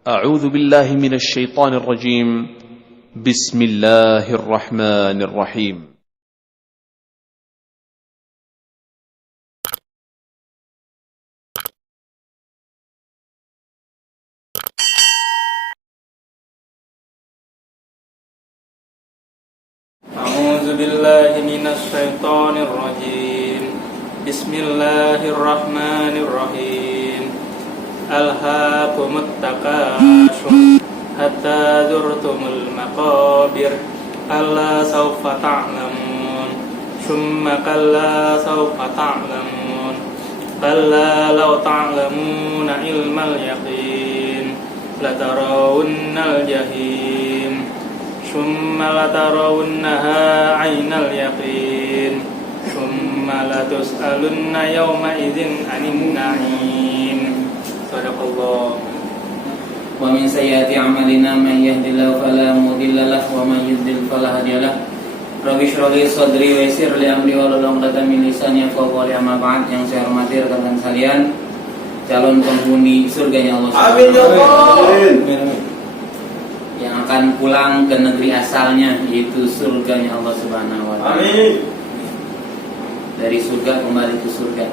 أعوذ بالله من الشيطان الرجيم. بسم الله الرحمن الرحيم. أعوذ بالله من الشيطان الرجيم. بسم الله الرحمن الرحيم. ألهاكم التكاثر حتى زرتم المقابر كلا سوف تعلمون ثم كلا سوف تعلمون كلا لو تعلمون علم اليقين لترون الجحيم ثم لترونها عين اليقين ثم لتسألن يومئذ عن النعيم. صدق الله. ومن سيئات أعمالنا من يهد الله فلا مضل له ومن يضلل فلا هادي له. Rabbi shrah li sadri wa yassir li amri wahlul 'uqdatam min lisani yafqahu qawli. Amma ba'd. Yang saya hormati rekan-rekan sekalian, calon penghuni surganya Allah Subhanahu wa taala yang akan pulang ke negeri asalnya, yaitu surganya Allah Subhanahu wa taala. Amin. Dari surga kembali ke surga.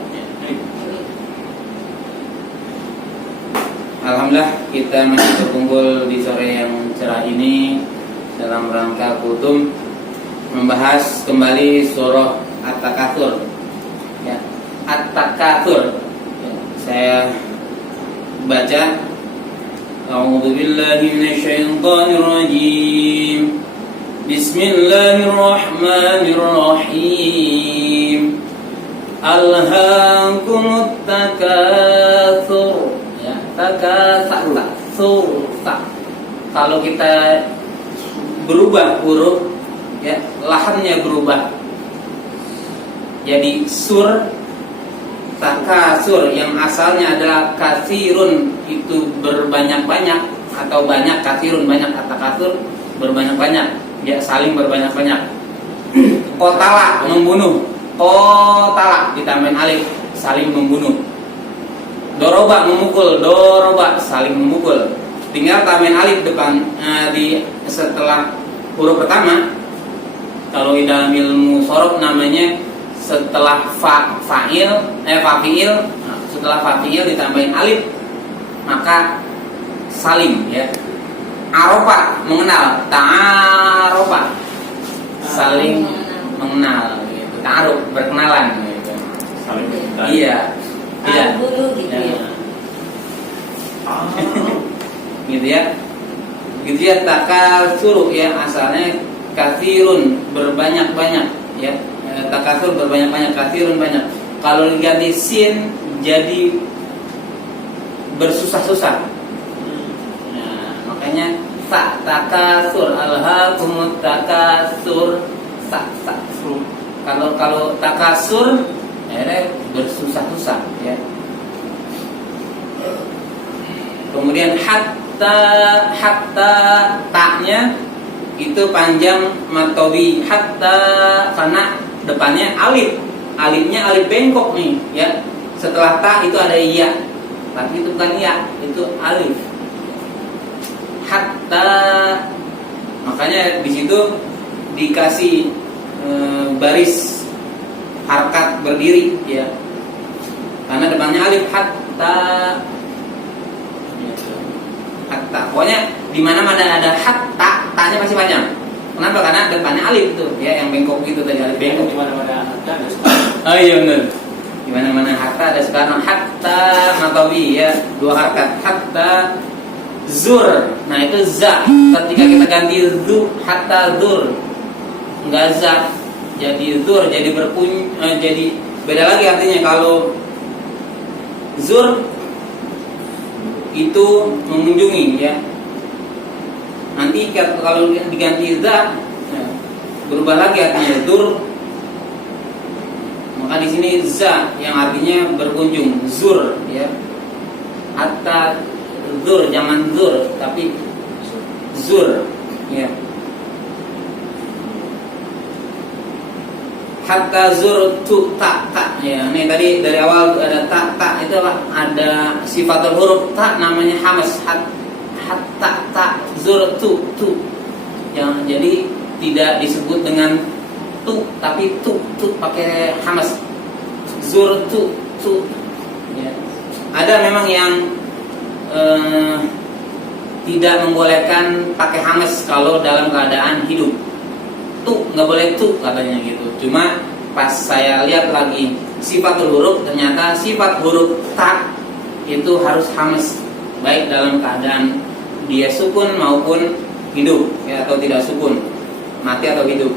Alhamdulillah, kita masih berkumpul di sore yang cerah ini dalam rangka kultum membahas kembali surah At-Takatsur. Ya, At-Takatsur. Ya, saya baca. A'udzu billahi minasyaitonir rajim. Bismillahirrahmanirrahim. Alhaakumut takatsur. Takatsur. Kalau kita berubah huruf, ya, lahannya berubah. Jadi sur takatsur yang asalnya adalah katsirun, itu berbanyak-banyak atau banyak, katsirun banyak, takatsur berbanyak-banyak, ya, saling berbanyak-banyak. Qatala membunuh, qatala ditambahin alif, saling membunuh. Doroba memukul, doroba saling memukul. Tinggal tambahin alif depan di setelah huruf pertama. Kalau di dalam ilmu shorof namanya setelah fa'il, setelah fa'il ditambahin alif maka salim, ya. Arofa mengenal, ta'arofa saling mengenal, gitu. Ta'aruf berkenalan, gitu. Saling mengenal. Iya. Iya. Gitu ya. Gitu ya. Gitu ya, takatsur, ya, asalnya katsirun berbanyak-banyak, ya. Takatsur berbanyak-banyak, katsirun banyak. Kalau diganti sin jadi bersusah-susah. Nah, makanya takatsur, alhaakumut takatsur, takatsur. Kalau takatsur akhirnya bersusah-susah, ya. Kemudian hatta taknya itu panjang matobi, hatta karena depannya alif, alifnya alif bengkok nih, ya. Setelah ta itu ada iya, tapi itu bukan iya, itu alif. Hatta, makanya di situ dikasih baris harkat berdiri, ya, karena depannya alif. Hatta, pokoknya di mana-mana ada hatta, tanya masih panjang. Kenapa? Karena depannya alif itu, ya, yang bengkok gitu tadi, alif bengkok. Di mana-mana hatta ada sekarang. Oh iya benar. Di mana-mana hatta ada sekarang. Hatta matawi, ya, dua harkat. Hatta zur. Nah, itu za. Ketika kita ganti zu, hatta zur, enggak za, jadi zur, jadi jadi beda lagi artinya. Kalau zur itu mengunjungi, ya. Nanti kalau diganti za, ya, berubah lagi artinya zur. Maka di sini za yang artinya berkunjung, zur, ya. Hatta zur, jangan zur, tapi zur, ya. Hatta zurtu ta, ya. Nih tadi dari awal ada ta itu apa? Ada sifatul huruf ta namanya hamas, hatta ta zurtu tu. Jadi tidak disebut dengan tu, tapi tu pakai hamas. Zurtu tu. Ya. Ada memang yang tidak membolehkan pakai hamas kalau dalam keadaan hidup. Tu nggak boleh tu katanya gitu. Cuma pas saya lihat lagi sifatul huruf, ternyata sifat huruf ta itu harus hamas, baik dalam keadaan dia sukun maupun hidup, ya, atau tidak sukun, mati atau hidup.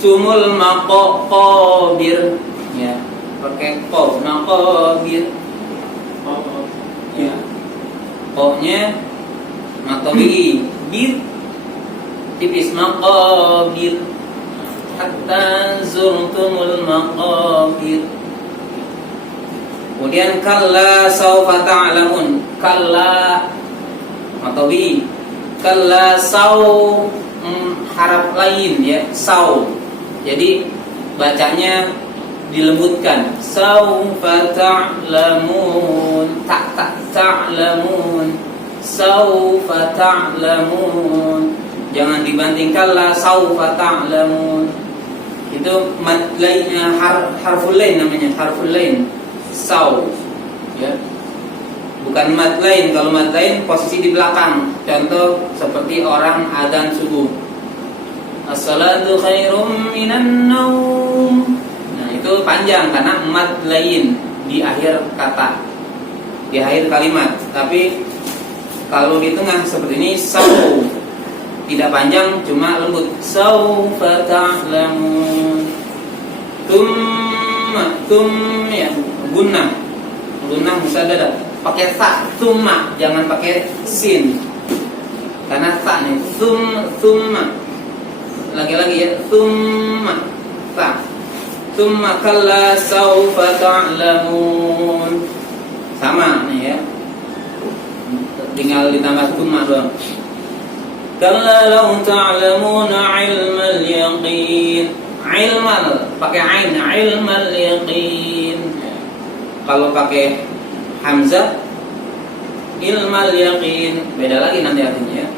Tumul maqabir, ya, pakai qaf, maqabir. Ya. Qafnya matobi, bir tipis, maqabir. Hatta zurtumul maqabir. Kemudian kalla saufa ta'lamun. Kalla matobi. Kalla sau harap lain, ya, sau. Jadi bacanya dilembutkan. Saufa ta'lamun. Ta'lamun. Saufa ta'lamun. Jangan dibandingkan la saufa ta'lamun. Itu mad lain, harful lain namanya, harful lain. Sau, ya. Bukan mad lain. Kalau mad lain posisi di belakang. Contoh seperti orang adzan subuh. As-salatu khairum minan naum. Nah, itu panjang karena mad lain di akhir kata, di akhir kalimat. Tapi kalau di tengah seperti ini, sau, tidak panjang, cuma lembut. Saufa ta'lamun. Ya, gunnah musaddadah. Pakai ta, thumma, jangan pakai sin. Karena ta nih, thumma. Lagi-lagi ya, thumma, ta. Thumma kalla saufa ta'lamun. Sama nih ya. Tinggal ditambah thumma doang. Kalla law ta'lamuna ilmal yaqin. Ilmal pakai ain, ilmal yaqin. Kalau pakai hamzah, ilmal yaqin, beda lagi nanti artinya.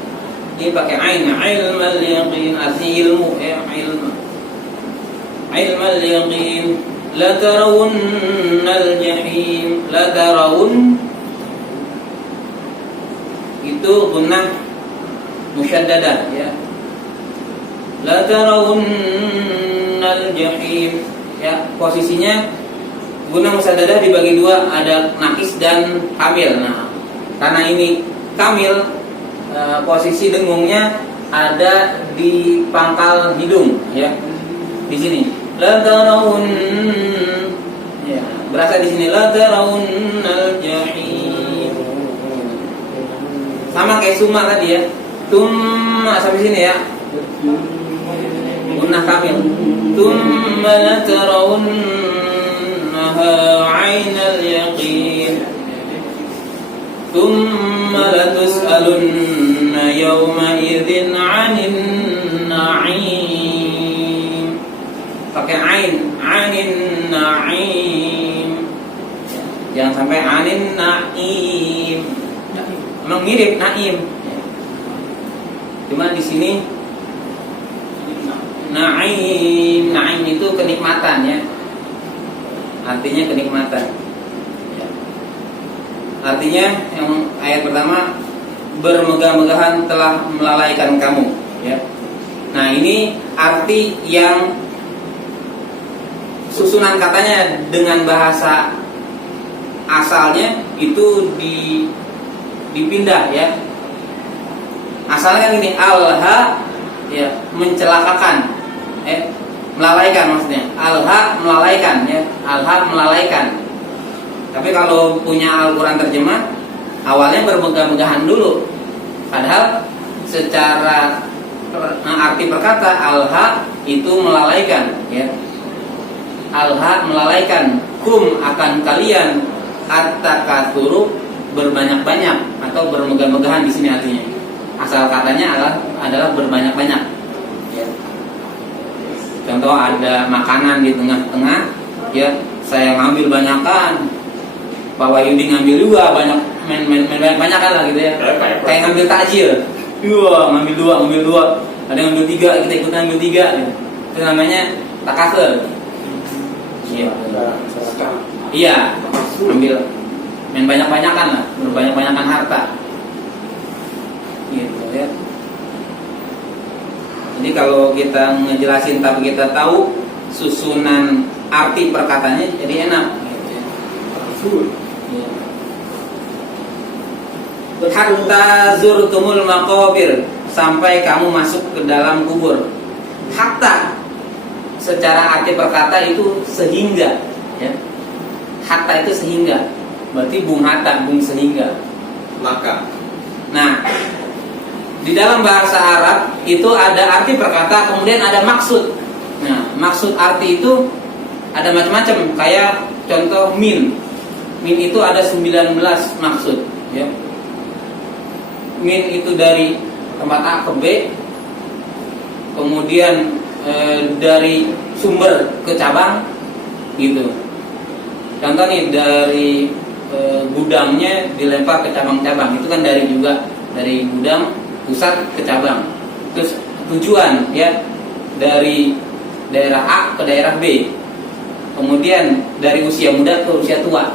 Ini pakai ain, ilmal yaqin, artinya ilmu, ya, ilmu. Ilmal yaqin. La tarawunnal jahim. La tarawun itu gunnah musyaddadah, ya. La tarawunnal jahim, ya, posisinya gunnah musyaddadah dibagi dua, ada nakis dan kamil. Nah, karena ini kamil, posisi dengungnya ada di pangkal hidung, ya, di sini. La tarawun, ya, berasa di sini. La tarawunnal jahim. Sama kayak summa tadi, ya. Tumma sampai sini, ya. Gunnah kamil. Tumma la tarawunnaha 'ainal yaqin. Tumma la tus'alunna yawma idzin 'anin na'im. Pakai ain, 'anin na'im. Jangan sampai 'anin na'im. Memang mirip na'im. Cuma di sini na'im, na'im itu kenikmatan, ya. Artinya kenikmatan. Ya. Artinya yang ayat pertama, bermegah-megahan telah melalaikan kamu, ya. Nah, ini arti yang susunan katanya dengan bahasa asalnya itu dipindah, ya. Asalnya kan ini alha, ya, mencelakakan, melalaikan maksudnya. Alha melalaikan, ya. Alha melalaikan. Tapi kalau punya Al-Quran terjemah, awalnya bermegah-megahan dulu. Padahal secara arti perkata alha itu melalaikan, ya. Alha melalaikan, kum akan kalian, at-takatsuru berbanyak-banyak atau bermegah-megahan di sini artinya. Asal katanya adalah berbanyak-banyak, ya. Contoh ada makanan di tengah-tengah, ya, saya ngambil banyakan, Pak Wahyudi ngambil juga banyak main banyak kan lah gitu ya. Kayak Ngambil takjil. Ngambil dua. Ada yang ngambil 3, kita ikutan ngambil 3 gitu. Itu namanya takasur. Iya. Iya, ambil main banyak-banyakan lah, berbanyak-banyakan harta. Gitu ya. Jadi kalau kita ngejelasin tapi kita tahu susunan arti perkataannya jadi enak gitu ya. Iya. Hatta zurtumul maqabir, sampai kamu masuk ke dalam kubur. Hatta secara arti perkata itu sehingga ya. Hatta itu sehingga. Berarti bung hatta, bung sehingga. Maka. Nah, di dalam bahasa Arab itu ada arti perkata, kemudian ada maksud. Nah, maksud arti itu ada macam-macam. Kayak contoh min. Min itu ada 19 maksud ya. Min itu dari tempat A ke B, kemudian dari sumber ke cabang gitu. Contoh nih, dari gudangnya dilempar ke cabang-cabang, itu kan dari juga dari gudang pusat ke cabang. Terus tujuan ya, dari daerah A ke daerah B, kemudian dari usia muda ke usia tua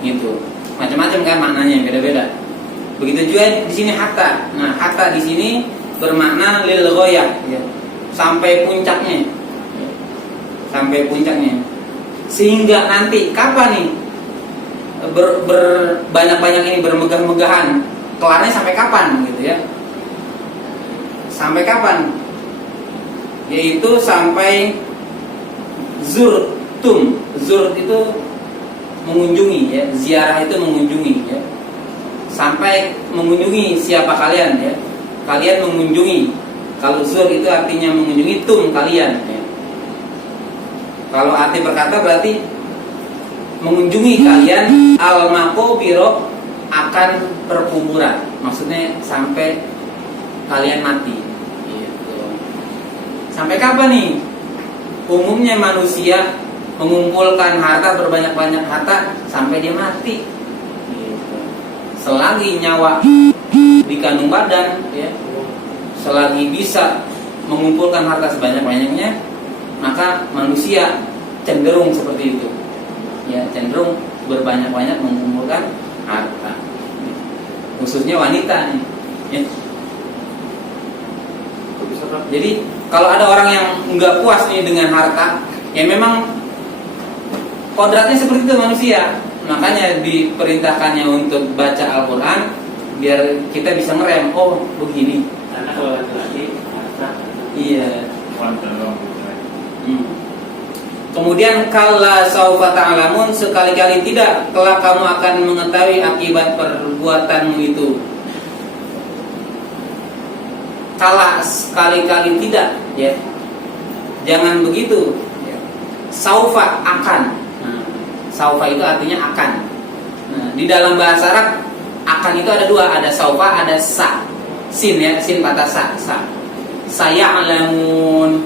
gitu. Macam-macam kan maknanya, beda-beda. Begitu juga di sini hatta. Nah, hatta di sini bermakna lil ghayah ya. Sampai puncaknya. Sampai puncaknya. Sehingga nanti kapan nih banyak-banyak ini bermegah-megahan, kelarnya sampai kapan gitu ya. Sampai kapan? Yaitu sampai zurtum. Zur itu mengunjungi ya, ziarah itu mengunjungi ya. Sampai mengunjungi siapa kalian ya? Kalian mengunjungi. Kalau zur itu artinya mengunjungi, tum kalian ya. Kalau arti berkata berarti mengunjungi kalian al-maqabiro, akan perkuburan. Maksudnya sampai kalian mati gitu. Sampai kapan nih? Umumnya manusia mengumpulkan harta, berbanyak-banyak harta sampai dia mati gitu. Selagi nyawa di kandung badan ya, selagi bisa mengumpulkan harta sebanyak-banyaknya, maka manusia cenderung seperti itu ya, cenderung berbanyak-banyak mengumpulkan harta, khususnya wanita nih ya. Jadi kalau ada orang yang nggak puas nih dengan harta, ya memang kodratnya seperti itu manusia. Makanya diperintahkannya untuk baca Al-Quran biar kita bisa ngerem, oh begini. Karena kalau laki-laki harta. Iya. Kemudian kalla saufa ta'lamun, sekali-kali tidak, kelak kamu akan mengetahui akibat perbuatanmu itu. Kala, sekali-kali tidak ya. Jangan begitu ya. Saufa, akan. Nah, saufa itu artinya akan. Nah, di dalam bahasa Arab akan itu ada dua, ada saufa, ada sa. Sin ya, sin patah sa. Saya alamun.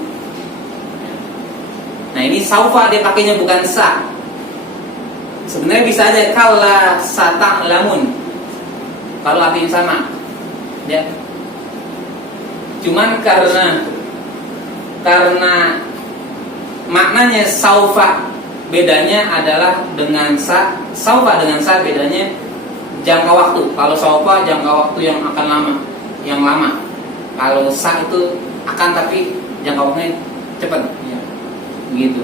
Nah, ini saufa dia pakainya bukan sa. Sebenarnya bisa aja kala sata lamun, kalau artinya sama ya. Cuman karena maknanya saufa bedanya adalah dengan sa. Saufa dengan sa bedanya jangka waktu. Kalau saufa jangka waktu yang akan lama, yang lama. Kalau sa itu akan tapi jangka waktunya cepat ya. Gitu.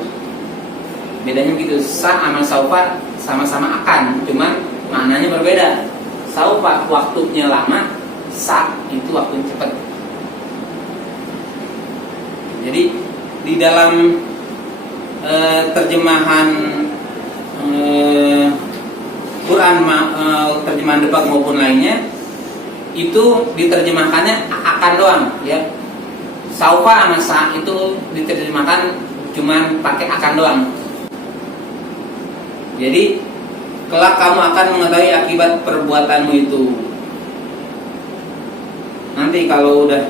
Bedanya gitu. Sa sama saufa sama-sama akan, cuman maknanya berbeda. Saufa waktunya lama, sa itu waktunya cepat. Jadi di dalam terjemahan Quran, terjemahan Depak maupun lainnya, itu diterjemahkannya akan doang ya. Saufa sama sa itu diterjemahkan cuman pakai akan doang. Jadi kelak kamu akan mengetahui akibat perbuatanmu itu. Nanti kalau udah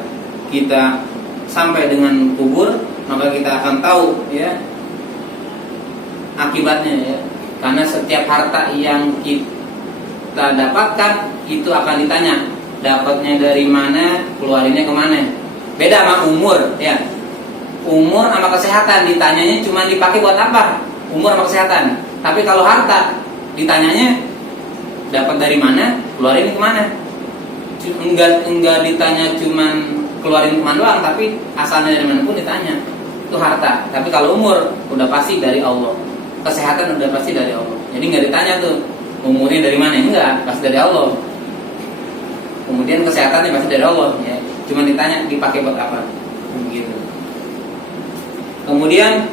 kita sampai dengan kubur, maka kita akan tahu ya akibatnya ya. Karena setiap harta yang kita kita dapatkan itu akan ditanya, dapatnya dari mana, keluarinnya kemana. Beda sama umur, ya. Umur sama kesehatan ditanyanya cuma dipakai buat apa? Umur sama kesehatan. Tapi kalau harta ditanyanya dapat dari mana, keluarin kemana. Enggak ditanya cuman keluarin kemana doang, tapi asalnya dari mana pun ditanya. Itu harta. Tapi kalau umur udah pasti dari Allah. Kesehatan udah pasti dari Allah. Jadi nggak ditanya tuh umurnya dari mana, enggak, pasti dari Allah. Kemudian kesehatannya pasti dari Allah, ya. Cuma ditanya dipakai buat apa, begitu. Kemudian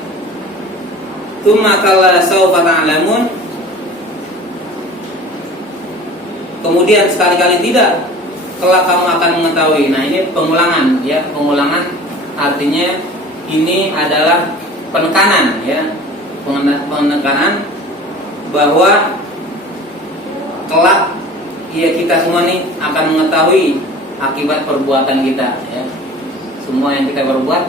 tsumma kalla sawfa ta'lamun. Kemudian sekali-kali tidak, kelak kamu akan mengetahui. Nah, ini pengulangan, ya. Pengulangan artinya ini adalah penekanan, ya. Penekanan bahwa kelak ya kita semua nih akan mengetahui akibat perbuatan kita, ya. Semua yang kita perbuat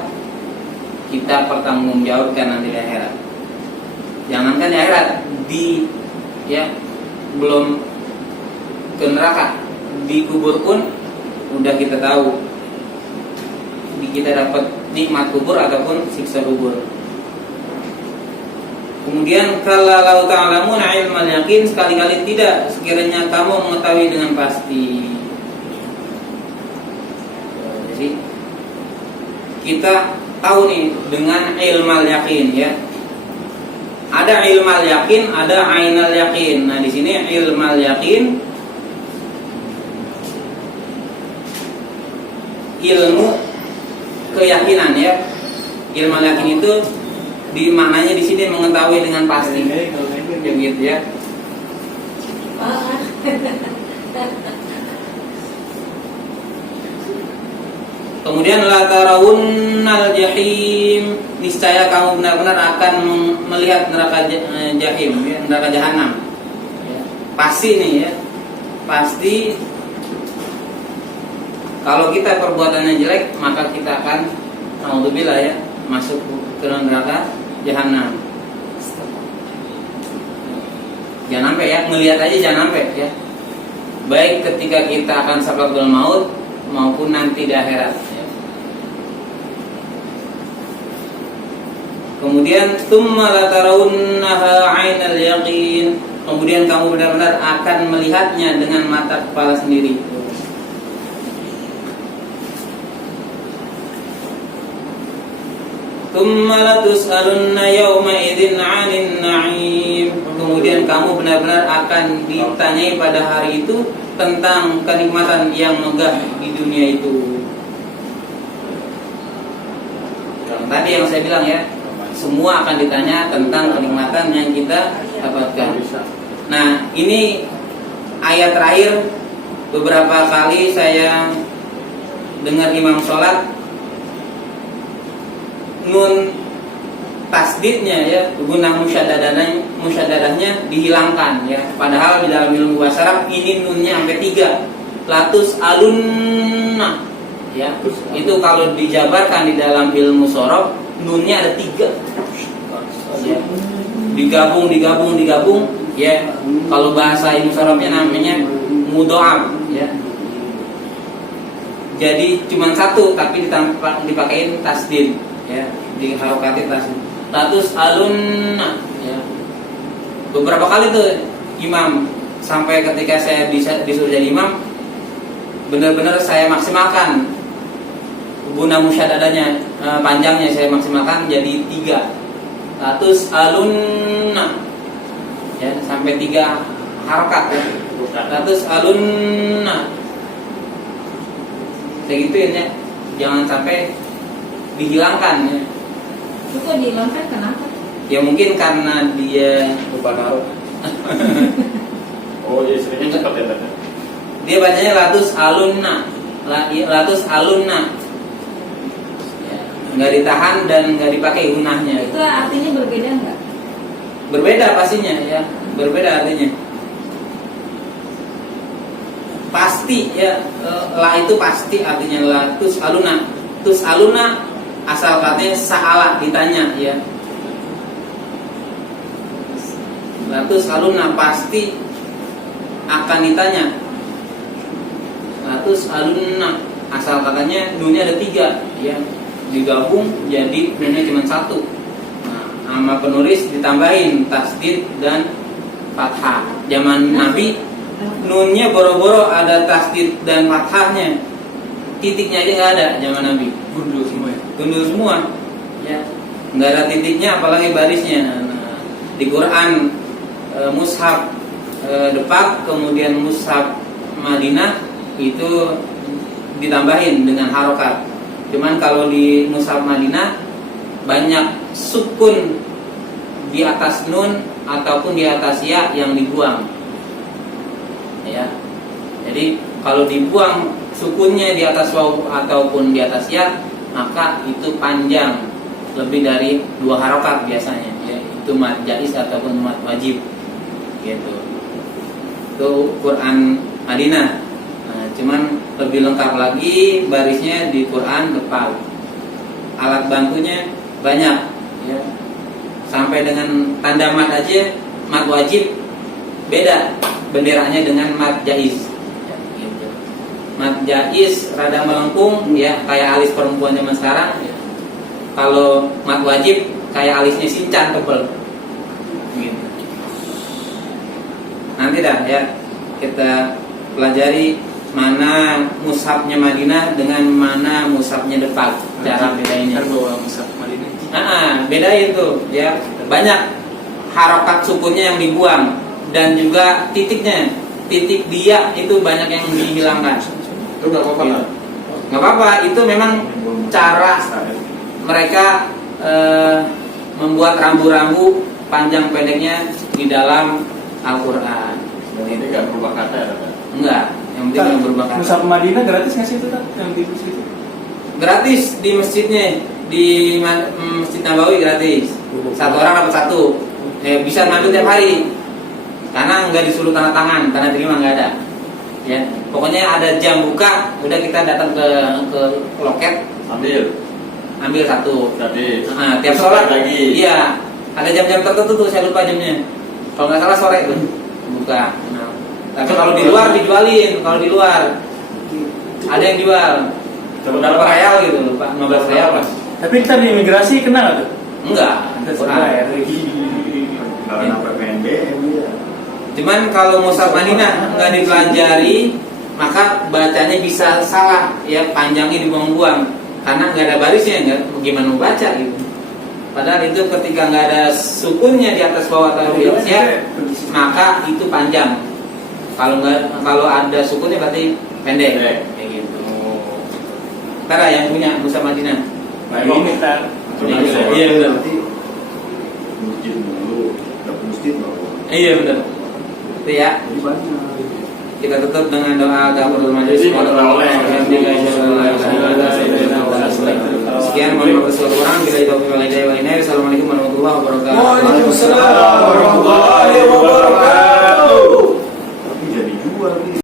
kita pertanggungjawabkan nanti di akhirat. Jangankan di akhirat, belum ke neraka, di kubur pun udah kita tahu. Kita dapat nikmat kubur ataupun siksa kubur. Kemudian kalau ta'lamuna ilmal yakin, sekali-kali tidak, sekiranya kamu mengetahui dengan pasti. Jadi kita tahu nih dengan ilmal yakin, ya. Ada ilmal yakin, ada ainal yakin. Nah, di sini ilmal yakin ilmu keyakinan, ya. Ilmu yakin itu dimaknanya di sini mengetahui dengan pasti, begitu, ya. Kemudian la tarawunnal jahim, niscaya kamu benar-benar akan melihat neraka jahim, ya, neraka jahanam. Ya. Pasti nih, ya. Pasti kalau kita perbuatannya jelek, maka kita akan naudzubillah, ya, masuk ke neraka jahanam. Jangan sampai, ya, melihat aja jangan sampai, ya. Baik ketika kita akan sakratul maut maupun nanti di akhirat, ya. Kemudian tsumma la tarawunnaha 'ainal yaqin. Kemudian kamu benar-benar akan melihatnya dengan mata kepala sendiri. Tsumma la tus'alunna yawma idzin 'anil na'im. Kemudian kamu benar-benar akan ditanyai pada hari itu tentang kenikmatan yang megah di dunia itu. Tadi yang saya bilang, ya, semua akan ditanya tentang kenikmatan yang kita dapatkan. Nah, ini ayat terakhir. Beberapa kali saya dengar imam sholat, nun tasdidnya, ya, guna musyadadahnya dihilangkan, ya. Padahal di dalam ilmu bahasa Arab ini nunnya sampai 3. Latus alunna, ya. Itu kalau dijabarkan di dalam ilmu sorof, nunnya ada 3, ya. Digabung, ya. Kalau bahasa ilmu sorofnya namanya mudho'af, ya. Jadi cuma 1 tapi dipakein tasdid, ya, di harokatin tasdid. Latus alunna, ya. Beberapa kali tuh imam, sampai ketika saya disuruh jadi imam, benar-benar saya maksimalkan guna musyadadahnya, panjangnya saya maksimalkan jadi 3. Latus alunna, ya, sampai 3 harokat, ya. Latus alunna, kayak gitu, ya. Jangan sampai dihilangkan, ya. Itu kok dihilangkan, kenapa? Ya mungkin karena dia lupa naruh. Oh, jadi seringnya cepat, ya, tadi. Dia bacanya latus alunna, latus alunna, ya, nggak ditahan dan nggak dipakai gunahnya. Itu artinya berbeda nggak? Berbeda pastinya, ya, berbeda artinya. Pasti, ya, la itu pasti artinya latus alunna. Tus alunna asal katanya sa'ala, ditanya, ya. Latus alunna pasti akan ditanya. Terus alunna, asal katanya nunnya ada 3, ya, digabung jadi nunnya cuma 1. Nah, sama penulis ditambahin tasdid dan fathah. Zaman Nabi nunnya boro-boro ada tasdid dan fathahnya, titiknya aja nggak ada zaman Nabi. Gundul semua ya. Gundul semua, ya, nggak ada titiknya, apalagi barisnya. Nah, di Quran mushaf Depak, kemudian mushaf Madinah itu ditambahin dengan harokat. Cuman kalau di mushaf Madinah banyak sukun di atas nun ataupun di atas ya yang dibuang, ya. Jadi kalau dibuang sukunnya di atas waw ataupun di atas ya, maka itu panjang lebih dari 2 harokat biasanya, ya. Itu mad jaiz ataupun mad wajib, gitu. Itu Quran Madinah. Nah, cuman lebih lengkap lagi barisnya di Quran Depak. Alat bantunya banyak, ya. Sampai dengan tanda mad aja, mad wajib beda benderanya dengan mad jaiz. Ya, gitu. Mad jaiz rada melengkung, ya, kayak alis perempuan zaman sekarang. Ya. Kalau mad wajib kayak alisnya Shinchan, tebel. Gitu. Nanti dah, ya, kita pelajari mana mushafnya Madinah dengan mana mushafnya Depak, cara bedainnya. Bawa mushaf Madinah. Beda itu, ya. Banyak harokat sukunnya yang dibuang dan juga titiknya, titik dia itu banyak yang dihilangkan. Itu nggak apa-apa kan? Nggak apa-apa, itu memang cara mereka membuat rambu-rambu panjang pendeknya di dalam Al-Quran. Ini nggak berubah kata ya, Pak? Enggak, yang penting yang berubah kata. Mushaf Madinah gratis nggak sih itu, Kak? Yang di situ? Gratis di masjidnya, di Masjid Nabawi gratis. 1 orang dapat 1. Bisa ngambil tiap hari. Karena nggak disuruh tanda tangan, tanda terima nggak ada. Ya, pokoknya ada jam buka, udah kita datang ke loket, ambil 1. Gratis. Nah, tiap sholat lagi. Iya, ada jam-jam tertentu tuh, saya lupa jamnya. Kalau nggak salah sore tuh buka. Nah, tapi kalau di luar dijualin, kalau di luar ada yang jual. Berapa real gitu, lupa, 15 real pas. Tapi ntar di imigrasi kena nggak tuh? Enggak, Kurang. Karena PPNBM ya. Cuman kalau mushaf Madinah nggak dipelajari, maka bacanya bisa salah, ya, panjangnya dibuang-buang karena nggak ada barisnya, nggak gimana mau baca gitu. Padahal itu ketika nggak ada sukunnya di atas bawah atau di atas ya, maka itu panjang. Kalau ada sukunnya berarti pendek, kayak gitu. Tara yang punya mushaf Madinah. Ini ntar. Iya benar. Masjid dulu, dapat masjid loh. Iya benar. Itu ya. Kita tutup dengan doa kafaratul majlis. Sekian, mohon maaf kurang. Bila itu wal hidayah wal inayah. Assalamualaikum warahmatullahi wabarakatuh. Waalaikumsalam warahmatullahi wabarakatuh.